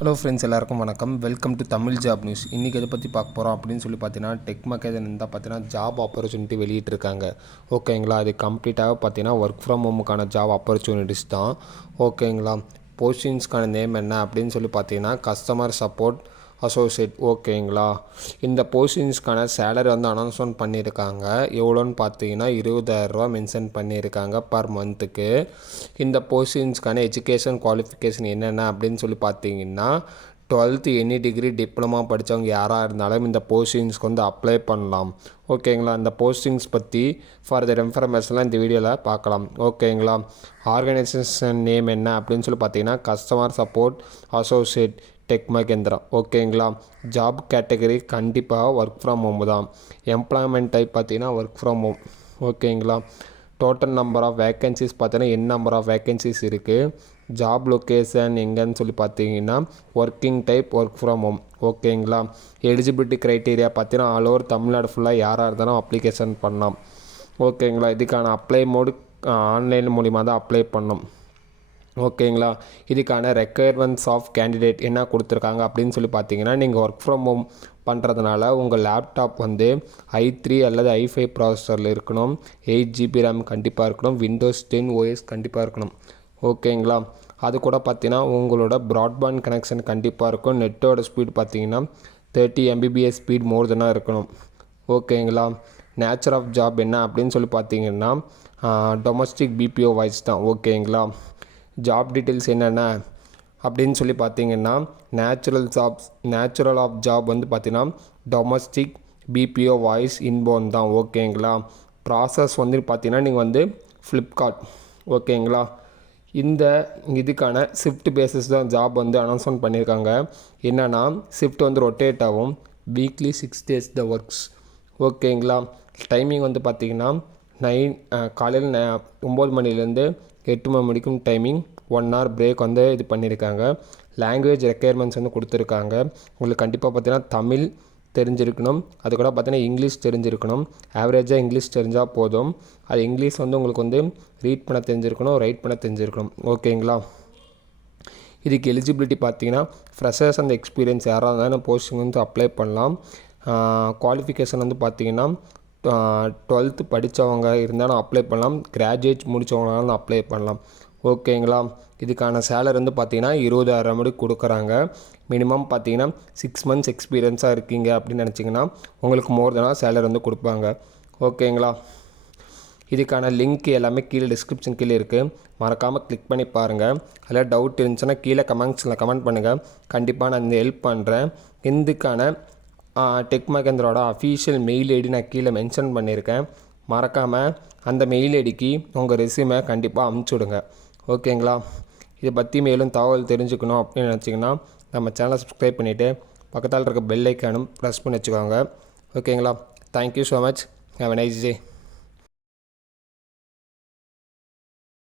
Hello friends, எல்லாருக்கும் வணக்கம். Welcome to Tamil job news. இன்றைக்கி எதை பற்றி பார்க்க போகிறோம் அப்படின்னு சொல்லி பார்த்தீங்கன்னா, டெக் மகேதன் தான் பார்த்தீங்கன்னா ஜாப் ஆப்பர்ச்சுனிட்டி வெளியிட்டிருக்காங்க. ஓகேங்களா, அது கம்ப்ளீட்டாக பார்த்தீங்கன்னா ஒர்க் ஃப்ரம் ஹோமுக்கான ஜாப் ஆப்பர்ச்சுனிட்டிஸ் தான். ஓகேங்களா, போஸ்டிங்ஸ்க்கான நேம் என்ன அப்படின்னு சொல்லி பார்த்தீங்கன்னா கஸ்டமர் சப்போர்ட் அசோசியேட். ஓகேங்களா, இந்த போஸ்டிங்ஸ்க்கான சேலரி வந்து அனௌன்ஸ்மெண்ட் பண்ணியிருக்காங்க. எவ்வளோன்னு பார்த்தீங்கன்னா 20,000 மென்ஷன் பண்ணியிருக்காங்க பர் மந்த்துக்கு. இந்த போஸ்டிங்ஸ்க்கான எஜுகேஷன் குவாலிஃபிகேஷன் என்னென்ன அப்படின்னு சொல்லி பார்த்தீங்கன்னா 12th எனி டிகிரி டிப்ளமா படித்தவங்க யாராக இருந்தாலும் இந்த போஸ்டிங்ஸ்க்கு வந்து அப்ளை பண்ணலாம். ஓகேங்களா, இந்த போஸ்டிங்ஸ் பற்றி ஃபர்தர் இன்ஃபர்மேஷன்லாம் இந்த வீடியோவில் பார்க்கலாம். ஓகேங்களா, ஆர்கனைசேஷன் நேம் என்ன அப்படின்னு சொல்லி பார்த்தீங்கன்னா customer support associate tech Mahindra. ஓகேங்களா, ஜாப் கேட்டகரி கண்டிப்பாக ஒர்க் ஃப்ரம் ஹோம் தான். எம்ப்ளாய்மெண்ட் டைப் பார்த்தீங்கன்னா ஒர்க் ஃப்ரம் ஹோம். ஓகேங்களா, டோட்டல் நம்பர் ஆஃப் வேக்கன்சிஸ் பார்த்தீங்கன்னா நம்பர் ஆஃப் வேக்கன்சிஸ் இருக்குது. ஜாப் லொக்கேஷன் எங்கன்னு சொல்லி பார்த்தீங்கன்னா working type work from home. ஓகேங்களா, எலிஜிபிலிட்டி க்ரைட்டீரியா பார்த்தீங்கன்னா ஆல் ஓவர் தமிழ்நாடு ஃபுல்லாக யாராக இருந்தாலும் அப்ளிகேஷன் பண்ணலாம். ஓகேங்களா, இதுக்கான அப்ளை மோடு ஆன்லைன் மூலிமா தான் அப்ளை பண்ணணும். ஓகேங்களா, இதுக்கான ரெக்குயர்மெண்ட்ஸ் ஆஃப் கேண்டிடேட் என்ன கொடுத்துருக்காங்க அப்படின்னு சொல்லி பார்த்தீங்கன்னா, நீங்கள் ஒர்க் ஃப்ரம் ஹோம் பண்ணுறதுனால உங்கள் லேப்டாப் வந்து i3 அல்லது i5 ப்ராசஸரில் இருக்கணும். 8 GB ரேம் கண்டிப்பாக இருக்கணும். விண்டோஸ் 10 OS கண்டிப்பாக இருக்கணும். ஓகேங்களா, அது கூட பார்த்தீங்கன்னா உங்களோட ப்ராட்பேண்ட் கனெக்ஷன் கண்டிப்பாக இருக்கும். நெட்டோட ஸ்பீட் பார்த்தீங்கன்னா 30 Mbps ஸ்பீட் மோர் தெனாக இருக்கணும். ஓகேங்களா, நேச்சர் ஆஃப் ஜாப் என்ன அப்படின்னு சொல்லி பார்த்தீங்கன்னா டொமஸ்டிக் BPO வாய்ஸ் தான். ஓகேங்களா, ஜாப் டீட்டெயில்ஸ் என்னென்ன அப்படின்னு சொல்லி பார்த்தீங்கன்னா நேச்சுரல் ஆஃப் ஜாப் வந்து பார்த்தீங்கன்னா டொமஸ்டிக் BPO வாய்ஸ் இன்போன் தான். ஓகேங்களா, ப்ராசஸ் வந்து பார்த்தீங்கன்னா நீங்கள் வந்து ஃப்ளிப்கார்ட். ஓகேங்களா, இதுக்கான ஷிஃப்ட் பேசிஸ் தான் ஜாப் வந்து அனௌன்ஸ்மெண்ட் பண்ணியிருக்காங்க. என்னென்னா ஷிஃப்ட் வந்து ரொட்டேட் ஆகும். வீக்லி 6 days த ஒர்க்ஸ். ஓகேங்களா, டைமிங் வந்து பார்த்திங்கன்னா காலையில் 9 மணிலேருந்து 8 மணி வரைக்கும் டைமிங். 1 hour பிரேக் வந்து இது பண்ணியிருக்காங்க. லாங்குவேஜ் ரெக்குயர்மெண்ட்ஸ் வந்து கொடுத்துருக்காங்க. உங்களுக்கு கண்டிப்பாக பார்த்தீங்கன்னா தமிழ் தெரிஞ்சிருக்கணும். அது கூட பார்த்தீங்கன்னா இங்கிலீஷ் தெரிஞ்சிருக்கணும். ஆவரேஜாக இங்கிலீஷ் தெரிஞ்சால் போதும். அது இங்கிலீஷ் வந்து உங்களுக்கு வந்து ரீட் பண்ண தெரிஞ்சிருக்கணும், ரைட் பண்ண தெரிஞ்சிருக்கணும். ஓகேங்களா, இதுக்கு எலிஜிபிலிட்டி பார்த்தீங்கன்னா ஃப்ரெஷர்ஸ் அந்த எக்ஸ்பீரியன்ஸ் யாராக இருந்தாலும் போஸ்டிங் வந்து அப்ளை பண்ணலாம். குவாலிஃபிகேஷன் வந்து பார்த்தீங்கன்னா 12th படித்தவங்க இருந்தாலும் அப்ளை பண்ணலாம். கிராஜுவேட் முடித்தவங்களாலும் அப்ளை பண்ணலாம். ஓகேங்களா, இதுக்கான சேலரி வந்து பார்த்தீங்கன்னா 20,000 கொடுக்குறாங்க. மினிமம் பார்த்தீங்கன்னா 6 months எக்ஸ்பீரியன்ஸாக இருக்கீங்க அப்படின்னு நினச்சிங்கன்னா உங்களுக்கு மோர் தெனாக சேலரி வந்து கொடுப்பாங்க. ஓகேங்களா, இதுக்கான லிங்க் எல்லாமே கீழே டிஸ்கிரிப்ஷன் கீழே இருக்குது. மறக்காமல் கிளிக் பண்ணி பாருங்கள். அதில் டவுட் இருந்துச்சுன்னா கீழே கமெண்ட்ஸில் கமெண்ட் பண்ணுங்கள். கண்டிப்பாக நான் இந்த ஹெல்ப் பண்ணுறேன். இதுக்கான டெக் மகேந்திராவோட அஃபீஷியல் மெயில் ஐடி நான் கீழே மென்ஷன் பண்ணியிருக்கேன். மறக்காமல் அந்த மெயில் ஐடிக்கு உங்கள் ரெஸ்யூமை கண்டிப்பாக அனுப்பிச்சுடுங்க. ஓகேங்களா, இதை பற்றி மேலும் தகவல் தெரிஞ்சுக்கணும் அப்படின்னு நினச்சிங்கன்னா நம்ம சேனலை சப்ஸ்கிரைப் பண்ணிவிட்டு பக்கத்தில் இருக்க பெல் ஐக்கானும் ப்ரெஸ் பண்ணி வச்சுக்கோங்க. ஓகேங்களா, thank you so much. Have a nice day.